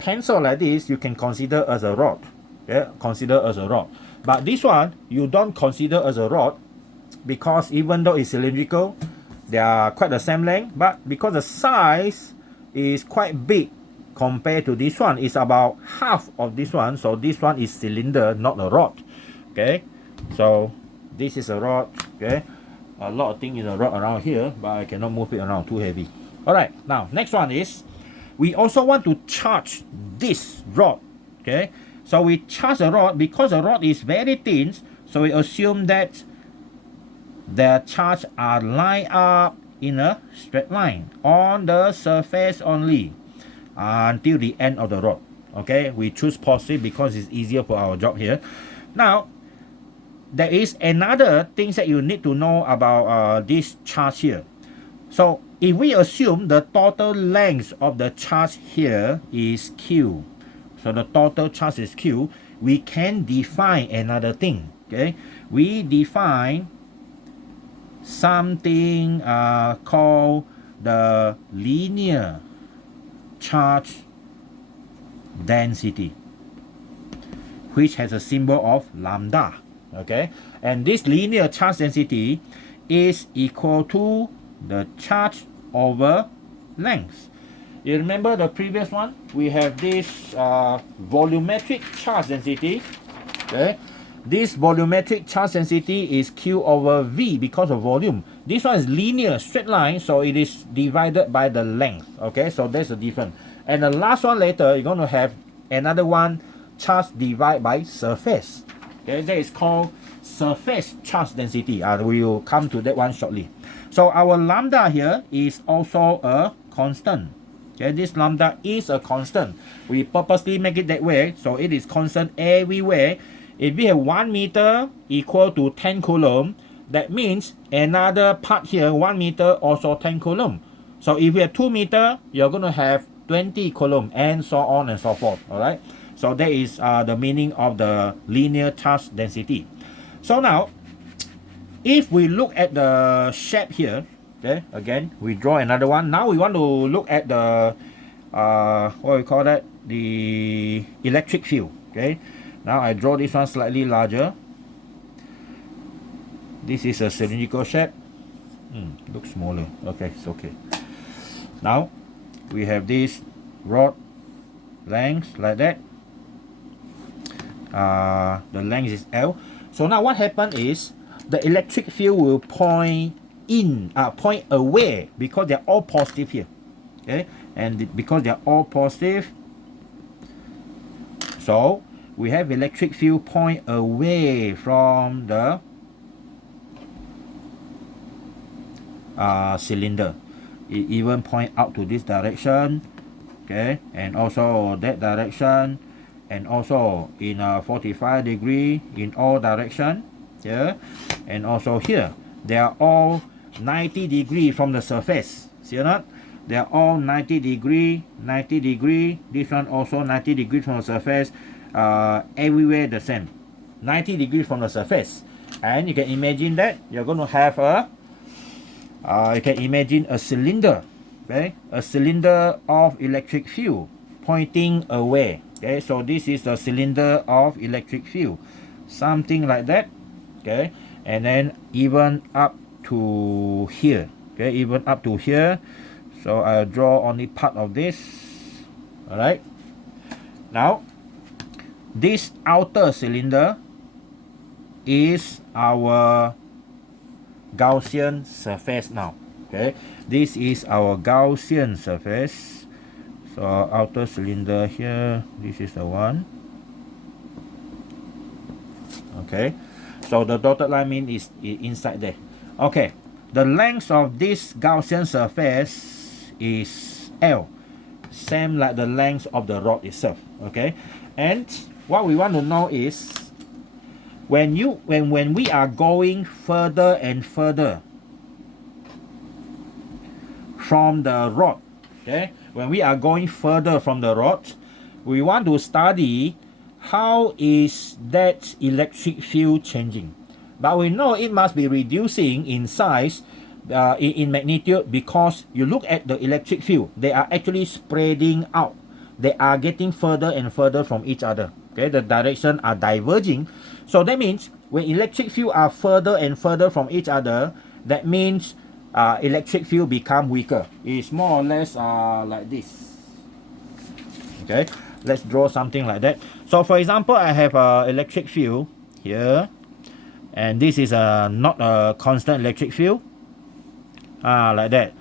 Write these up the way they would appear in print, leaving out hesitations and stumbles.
pencil like this, you can consider as a rod. Okay, consider as a rod. But this one, you don't consider as a rod because even though it's cylindrical, they are quite the same length, but because the size is quite big compared to this one, it's about half of this one. So this one is cylinder, not a rod. Okay, so this is a rod. Okay, a lot of things in a rod around here, but I cannot move it around, too heavy. All right, now next one is we also want to charge this rod. Okay, so we charge the rod because the rod is very thin, so we assume that the charge are lined up in a straight line on the surface only until the end of the rod. Okay, we choose positive because it's easier for our job here. Now, there is another thing that you need to know about this charge here. So if we assume the total length of the charge here is Q, so the total charge is Q, we can define another thing. Okay, we define something called the linear charge density, which has a symbol of lambda. Okay, and this linear charge density is equal to the charge over length. You remember the previous one? We have this volumetric charge density. Okay, this volumetric charge density is Q over V because of volume. This one is linear, straight line, so it is divided by the length. Okay, so that's the difference. And the last one later, you're going to have another one, charge divided by surface. Okay, that is called surface charge density. We will come to that one shortly. So our lambda here is also a constant. Okay, this lambda is a constant. We purposely make it that way, so it is constant everywhere. If we have 1 meter equal to 10 coulomb, that means another part here, 1 meter, also 10 coulomb. So if we have 2 meter, you're going to have 20 coulomb, and so on and so forth. All right. So that is the meaning of the linear charge density. So now, if we look at the shape here, okay, again, we draw another one. Now we want to look at the, what we call that, the electric field. Okay. Now I draw this one slightly larger. This is a cylindrical shape. Looks smaller. Okay, it's okay. Now we have this rod length like that. The length is L. So now what happened is the electric field will point away because they're all positive here. Okay, and because they're all positive, so we have electric field point away from the cylinder. It even point out to this direction, okay, and also that direction, and also in a 45 degree in all direction here, and also here. They are all 90 degree from the surface. See or not? They are all 90 degree, 90 degree. This one also 90 degree from the surface. Everywhere the same, 90 degree from the surface. And you can imagine that you're going to have a you can imagine a cylinder, okay, a cylinder of electric field pointing away. Okay, so this is the cylinder of electric field, something like that. Okay, and then even up to here. Okay, even up to here. So I'll draw only part of this. All right. Now, this outer cylinder is our Gaussian surface now. Okay, this is our Gaussian surface. So outer cylinder here, this is the one. Okay, so the dotted line means is inside there. Okay, the length of this Gaussian surface is L, same like the length of the rod itself. Okay, and what we want to know is when we are going further and further from the rod, okay, when we are going further from the rod, we want to study how is that electric field changing. But we know it must be reducing in size, in magnitude, because you look at the electric field, they are actually spreading out. they are getting further and further from each other. Okay, the direction are diverging. So that means when electric field are further and further from each other, that means electric field become weaker. It's more or less like this. Okay, let's draw something like that. So for example, I have a electric field here, and this is not a constant electric field, like that.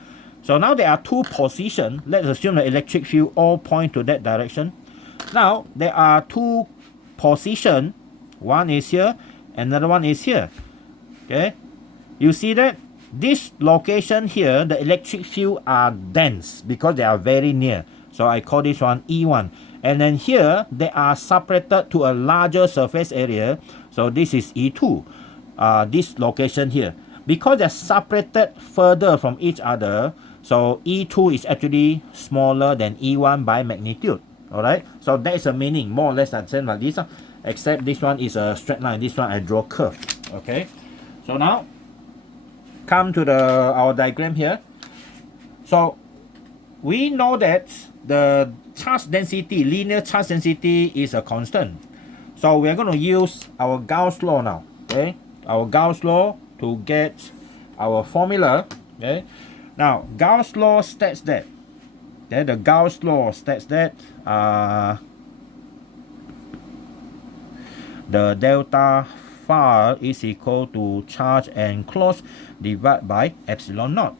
So now there are two positions. Let's assume the electric field all point to that direction. Now there are two positions. One is here, another one is here. Okay, you see that this location here, the electric field are dense because they are very near. So I call this one E1. And then here they are separated to a larger surface area. So this is E2. This location here, because they're separated further from each other, so E2 is actually smaller than E1 by magnitude. Alright, so that is a meaning, more or less the same like this, except this one is a straight line, this one I draw curve. Okay, so now come to our diagram here. So we know that the charge density, linear charge density, is a constant. So we are going to use our Gauss law now. Okay, our Gauss law to get our formula. Okay, now Gauss law states that, okay, the Gauss law states that the delta phi is equal to charge enclosed divided by epsilon naught.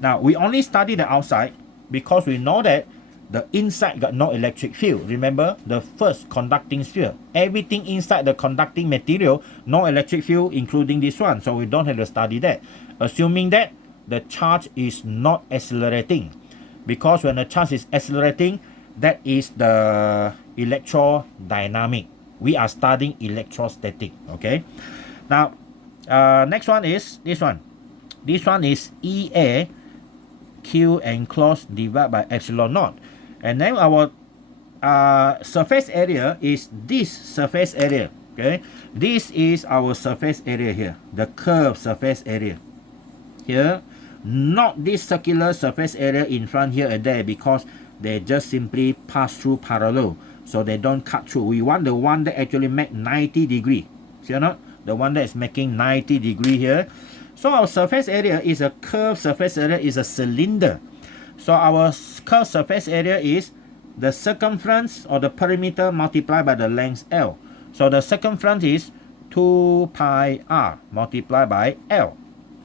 Now we only study the outside because we know that the inside got no electric field. Remember the first conducting sphere, everything inside the conducting material, no electric field, including this one. So we don't have to study that. Assuming that the charge is not accelerating, because when the charge is accelerating, that is the electrodynamic. We are studying electrostatic. Okay, now next one is this one. This one is EA Q enclosed divided by epsilon naught. And then our surface area is this surface area. Okay, this is our surface area here, the curved surface area here, not this circular surface area in front here and there, because they just simply pass through parallel, so they don't cut through. We want the one that actually make 90 degree. See or not? The one that is making 90 degree here. So our surface area is a curved surface area, is a cylinder. So our curved surface area is the circumference or the perimeter multiplied by the length L. So the circumference is 2 pi r multiplied by L,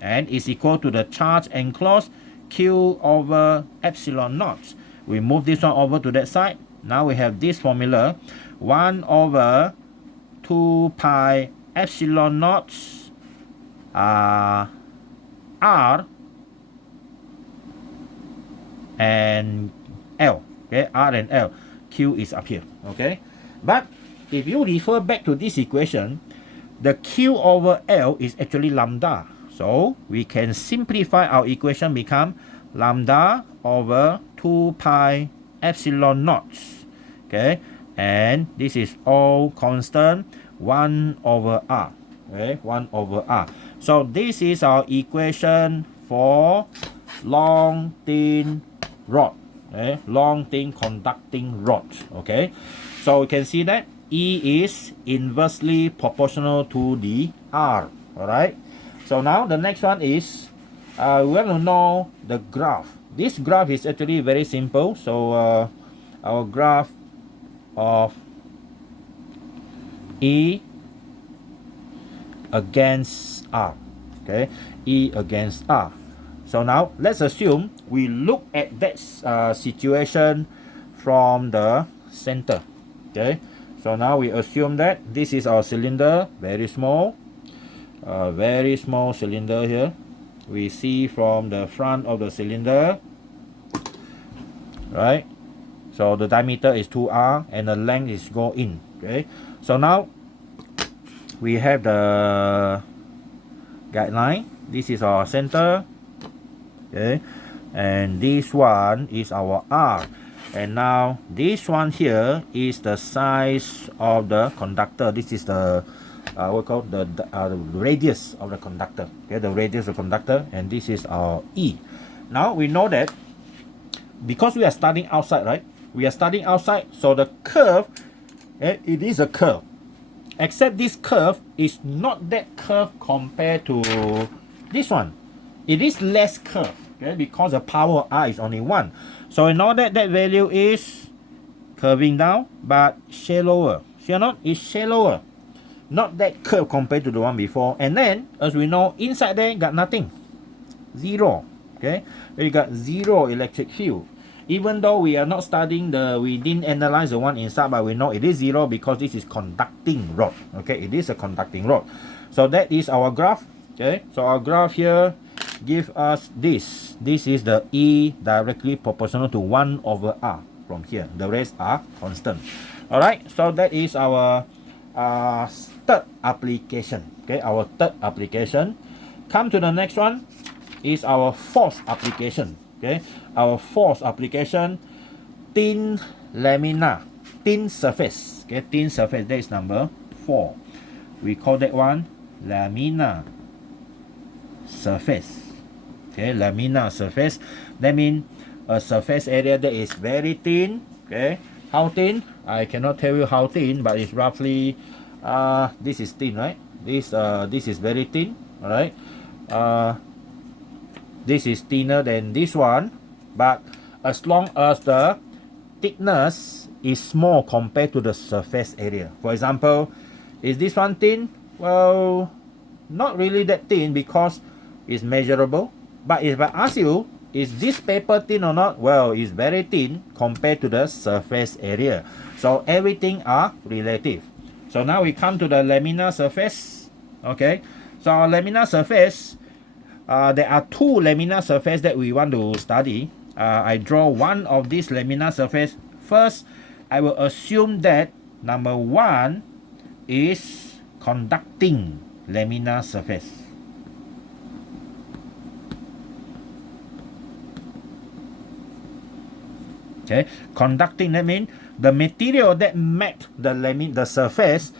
and is equal to the charge enclosed Q over epsilon naught. We move this one over to that side. Now we have this formula, 1 over 2 pi epsilon naught R and L. Okay, R and L. Q is up here. Okay, but if you refer back to this equation, the Q over L is actually lambda. So we can simplify our equation, become lambda over 2 pi epsilon naught. Okay, and this is all constant, 1 over R. Okay, 1 over R. So this is our equation for long thin rod. Okay, long thin conducting rod. Okay, so we can see that E is inversely proportional to the R. Alright, so now the next one is we want to know the graph. This graph is actually very simple. So our graph of E against R. Okay, E against R. So now let's assume we look at that situation from the center. Okay, so now we assume that this is our cylinder, very small cylinder here. We see from the front of the cylinder, right? So the diameter is 2r and the length is go in. Okay, so now we have the guideline. This is our center. Okay, and this one is our R, and now this one here is the size of the conductor. This is the what called the radius of the conductor. Okay, the radius of the conductor, and this is our E. Now we know that because we are starting outside, right? we are studying outside, so the curve, it is a curve, except this curve is not that curve compared to this one. It is less curve, okay, because the power of r is only 1. So in order that value is curving down, but shallower. See or not? It's shallower. Not that curve compared to the one before. And then, as we know, inside there got nothing. 0. Okay, we got 0 electric field. Even though we are not studying we didn't analyze the one inside, but we know it is 0 because this is conducting rod. Okay, it is a conducting rod. So that is our graph. Okay, so our graph here give us this. This is the E directly proportional to 1 over R from here. The rest are constant. Alright, so that is our third application. Okay, our third application. Come to the next one is our fourth application. Okay, our fourth application, thin lamina, thin surface. Okay, thin surface, that is number 4. We call that one lamina surface. Okay, lamina surface. That means a surface area that is very thin. Okay, how thin? I cannot tell you how thin, but it's roughly this is thin, right? This is very thin. All right. This is thinner than this one, but as long as the thickness is small compared to the surface area. For example, is this one thin? Well, not really that thin because it's measurable. But if I ask you, is this paper thin or not? Well, it's very thin compared to the surface area. So everything are relative. So now we come to the laminar surface. Okay, so our laminar surface, there are 2 laminar surface that we want to study. I draw one of these laminar surface. First, I will assume that number 1 is conducting laminar surface. Okay, conducting, that means the material that met the surface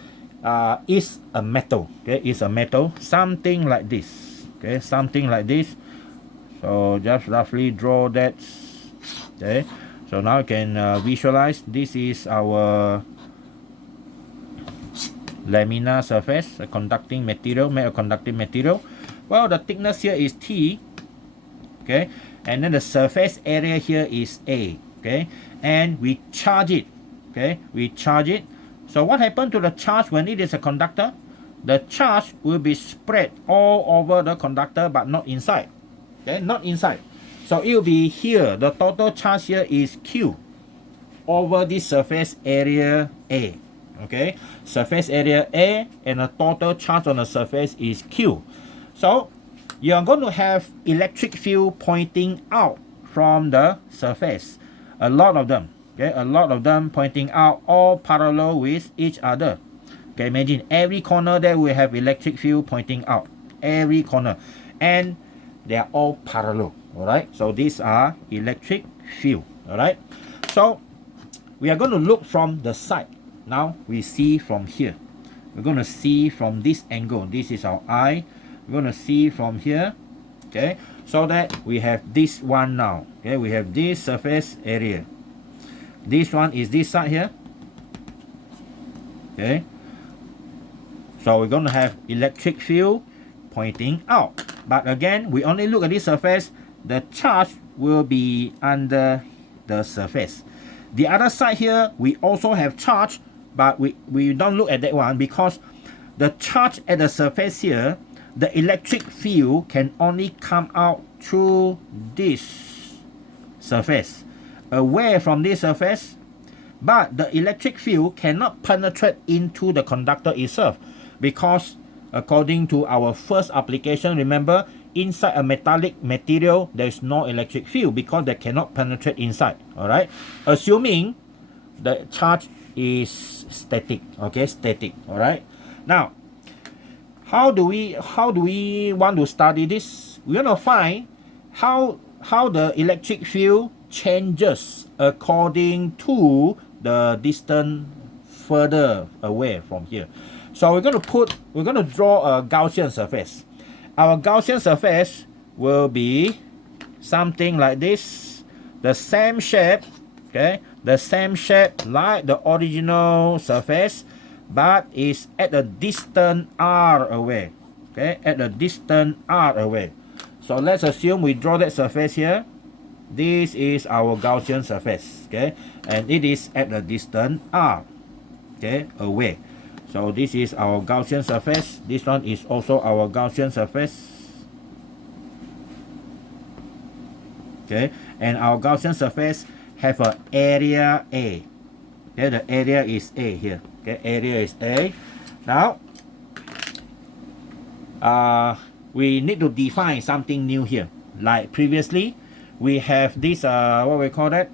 is a metal. Okay, is a metal, something like this. Okay, something like this. So just roughly draw that. Okay, so now you can visualize this is our laminar surface, a conducting material, made of conducting material. Well, the thickness here is T. Okay, and then the surface area here is A. Okay, and we charge it. Okay, we charge it. So what happened to the charge when it is a conductor? The charge will be spread all over the conductor, but not inside. Okay, not inside. So it will be here. The total charge here is Q over this surface area A. Okay, surface area A, and the total charge on the surface is Q. So you are going to have electric field pointing out from the surface. A lot of them. Okay, a lot of them pointing out, all parallel with each other. Okay, imagine every corner there we have electric field pointing out. Every corner. And they are all parallel. Alright, so these are electric field. Alright, so we are going to look from the side. Now we see from here. We're going to see from this angle. This is our eye. We're going to see from here. Okay, so that we have this one now. Okay, we have this surface area. This one is this side here. Okay, so we're going to have electric field pointing out. But again, we only look at this surface. The charge will be under the surface. The other side here, we also have charge, but we don't look at that one because the charge at the surface here, the electric field can only come out through this surface, away from this surface, but the electric field cannot penetrate into the conductor itself because according to our first application, remember, inside a metallic material, there is no electric field because they cannot penetrate inside. Alright, assuming the charge is static. Okay, static. Alright, now how do we want to study this? We want to find how the electric field changes according to the distance further away from here. So we're going to draw a Gaussian surface. Our Gaussian surface will be something like this, the same shape. okay, the same shape like the original surface, but is at a distant r away, okay, at a distant r away. So let's assume we draw that surface here. This is our Gaussian surface, okay, and it is at a distant r, okay, away. So this is our Gaussian surface. This one is also our Gaussian surface. Okay, and our Gaussian surface have a area A. Okay, the area is A here. Okay, area is A. Now, we need to define something new here. Like previously, we have this what we call that?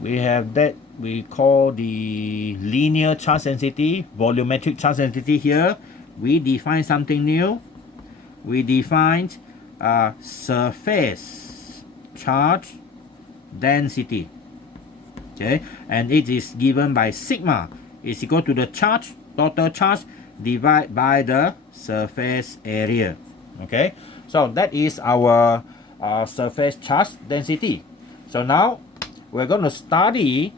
We have that we call the linear charge density, volumetric charge density here. We define something new. We defined surface charge density. Okay, and it is given by sigma is equal to the charge, total charge, divided by the surface area. Okay, so that is our surface charge density. So now we're going to study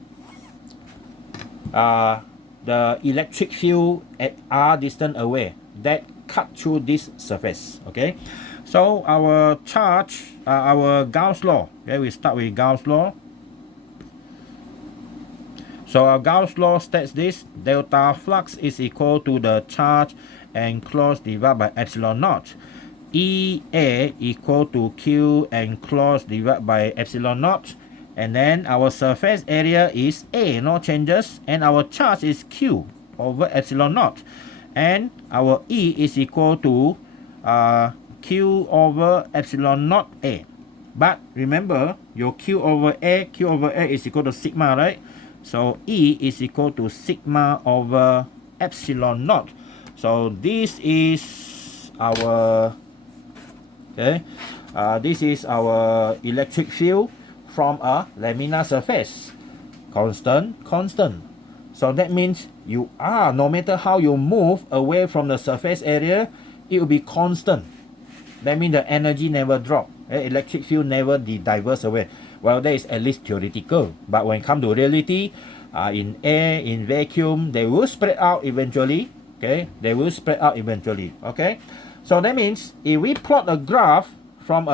the electric field at r distance away that cut through this surface. Okay, so our charge, our Gauss law. Okay, we start with Gauss law. So our Gauss law states this: delta flux is equal to the charge enclosed divided by epsilon naught. EA equal to Q enclosed divided by epsilon naught. And then our surface area is A, no changes, and our charge is Q over epsilon naught. And our E is equal to Q over epsilon naught A. But remember, your Q over A is equal to sigma, right? So E is equal to sigma over epsilon naught. So this is our, okay, this is our electric field from a laminar surface. Constant. So that means you are, no matter how you move away from the surface area, it will be constant. That means the energy never drop. Electric field never diverge away. Well, that is at least theoretical. But when it comes to reality, in air, in vacuum, they will spread out eventually. Okay, they will spread out eventually. Okay, so that means if we plot a graph from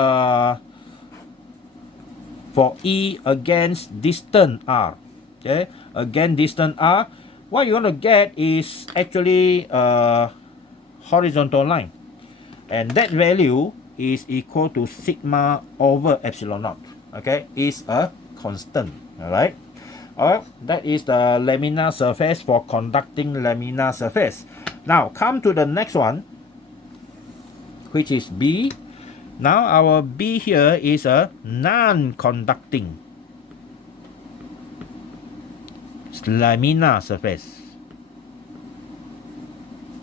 for E against distant r, okay, against distant r, what you want to get is actually a horizontal line, and that value is equal to sigma over epsilon naught. Okay, is a constant. Alright, that is the laminar surface for conducting laminar surface. Now come to the next one, which is B. Now our B here is a non-conducting laminar surface.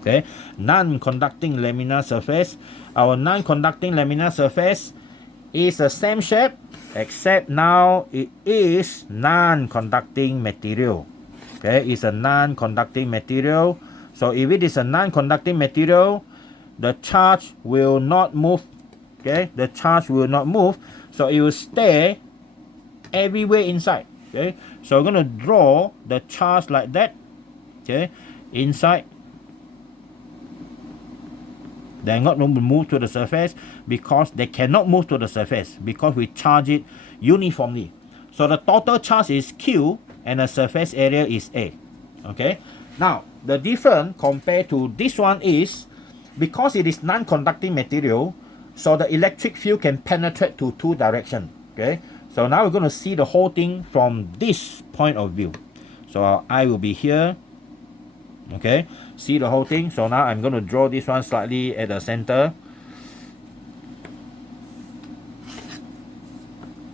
Okay, non-conducting laminar surface. Our non-conducting laminar surface is the same shape, except now it is non-conducting material. Okay, it's a non-conducting material. So if it is a non-conducting material, the charge will not move. Okay, the charge will not move, so it will stay everywhere inside. Okay, so we're going to draw the charge like that. Okay, inside. They're not going to move to the surface because they cannot move to the surface because we charge it uniformly. So the total charge is Q and the surface area is A. Okay, now the difference compared to this one is because it is non-conducting material, so the electric field can penetrate to two directions. Okay, so now we're going to see the whole thing from this point of view. So our eye will be here. Okay, see the whole thing. So now I'm going to draw this one slightly at the center.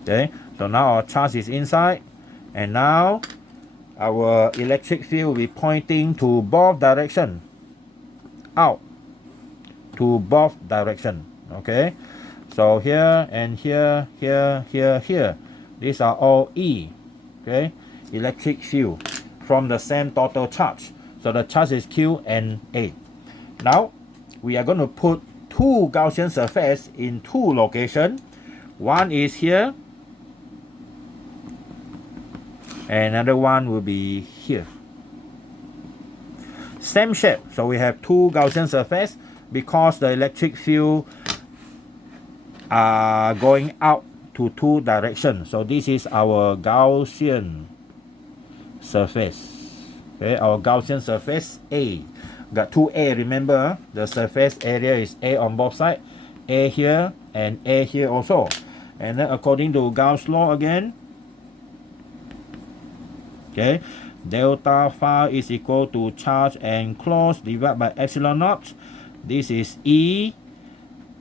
Okay, so now our charge is inside, and now our electric field will be pointing to both direction, out to both direction. Okay, so here and here, here, these are all E. Okay, electric field from the same total charge. So the charge is Q and A. Now we are going to put two Gaussian surface in two locations. One is here, and another one will be here. Same shape, so we have two Gaussian surface because the electric field are going out to two directions. So this is our Gaussian surface. Okay, our Gaussian surface A. Got 2A, remember, the surface area is A on both sides. A here and A here also. And then according to Gauss law again, okay, delta phi is equal to charge enclosed divided by epsilon naught. This is E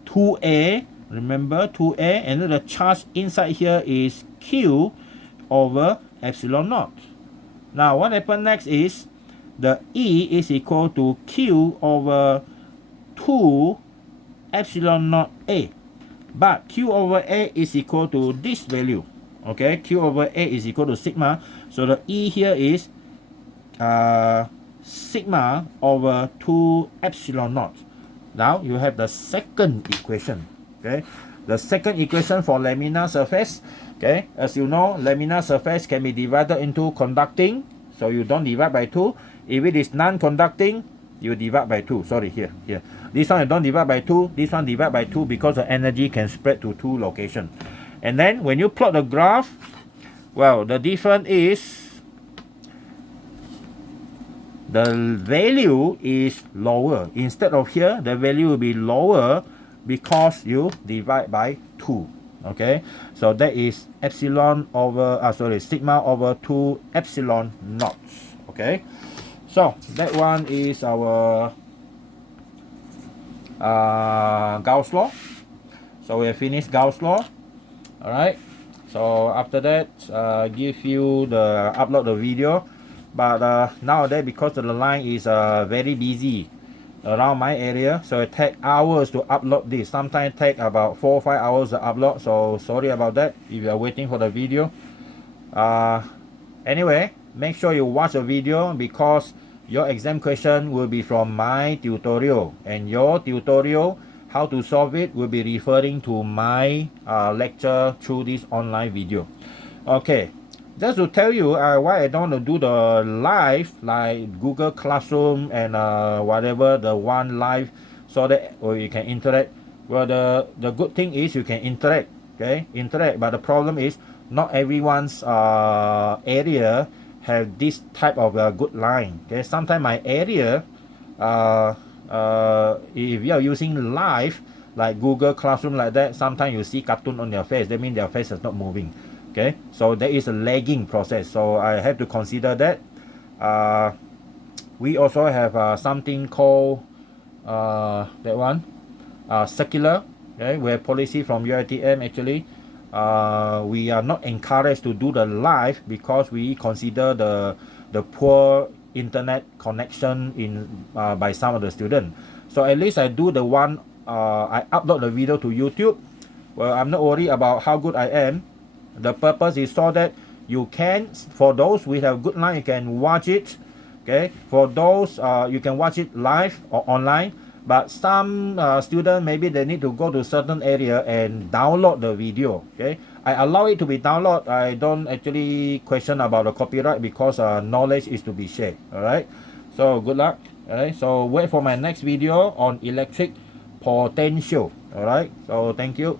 2A, remember 2A, and then the charge inside here is Q over epsilon naught. Now what happens next is the E is equal to Q over 2 epsilon naught A. But Q over A is equal to this value. Okay, Q over A is equal to sigma. So the E here is sigma over 2 epsilon naught. Now you have the second equation. Okay, the second equation for laminar surface. Okay, as you know, laminar surface can be divided into conducting, so you don't divide by 2. If it is non-conducting, you divide by 2. Sorry, here. This one you don't divide by 2, this one divide by 2 because the energy can spread to 2 locations. And then when you plot the graph, well, the difference is the value is lower. Instead of here, the value will be lower because you divide by 2. Okay, so that is epsilon over sigma over 2 epsilon naught. Okay, so that one is our Gauss law. So we have finished Gauss law. All right, so after that give you the upload the video, but nowadays because the line is very busy around my area, so it take hours to upload this. Sometimes take about 4 or 5 hours to upload, so sorry about that if you are waiting for the video. Anyway, make sure you watch the video because your exam question will be from my tutorial, and your tutorial how to solve it will be referring to my lecture through this online video. Okay, just to tell you why I don't want to do the live like Google Classroom and whatever, the one live, so that you can interact. Well, the good thing is you can interact. Okay, interact, but the problem is not everyone's area have this type of good line. Okay, sometimes my area if you are using live like Google Classroom like that, sometimes you see cartoon on their face, that means their face is not moving. Okay, so there is a lagging process, so I have to consider that. We also have something called that one circular. Okay, we have policy from UiTM. Actually we are not encouraged to do the live because we consider the poor internet connection in by some of the students. So at least I do the one I upload the video to YouTube. Well, I'm not worried about how good I am. The purpose is so that you can, for those with a good line, you can watch it. Okay, for those you can watch it live or online. But some students, maybe they need to go to certain area and download the video. Okay, I allow it to be downloaded. I don't actually question about the copyright because knowledge is to be shared. All right, so good luck. All right, so wait for my next video on electric potential. All right, so thank you.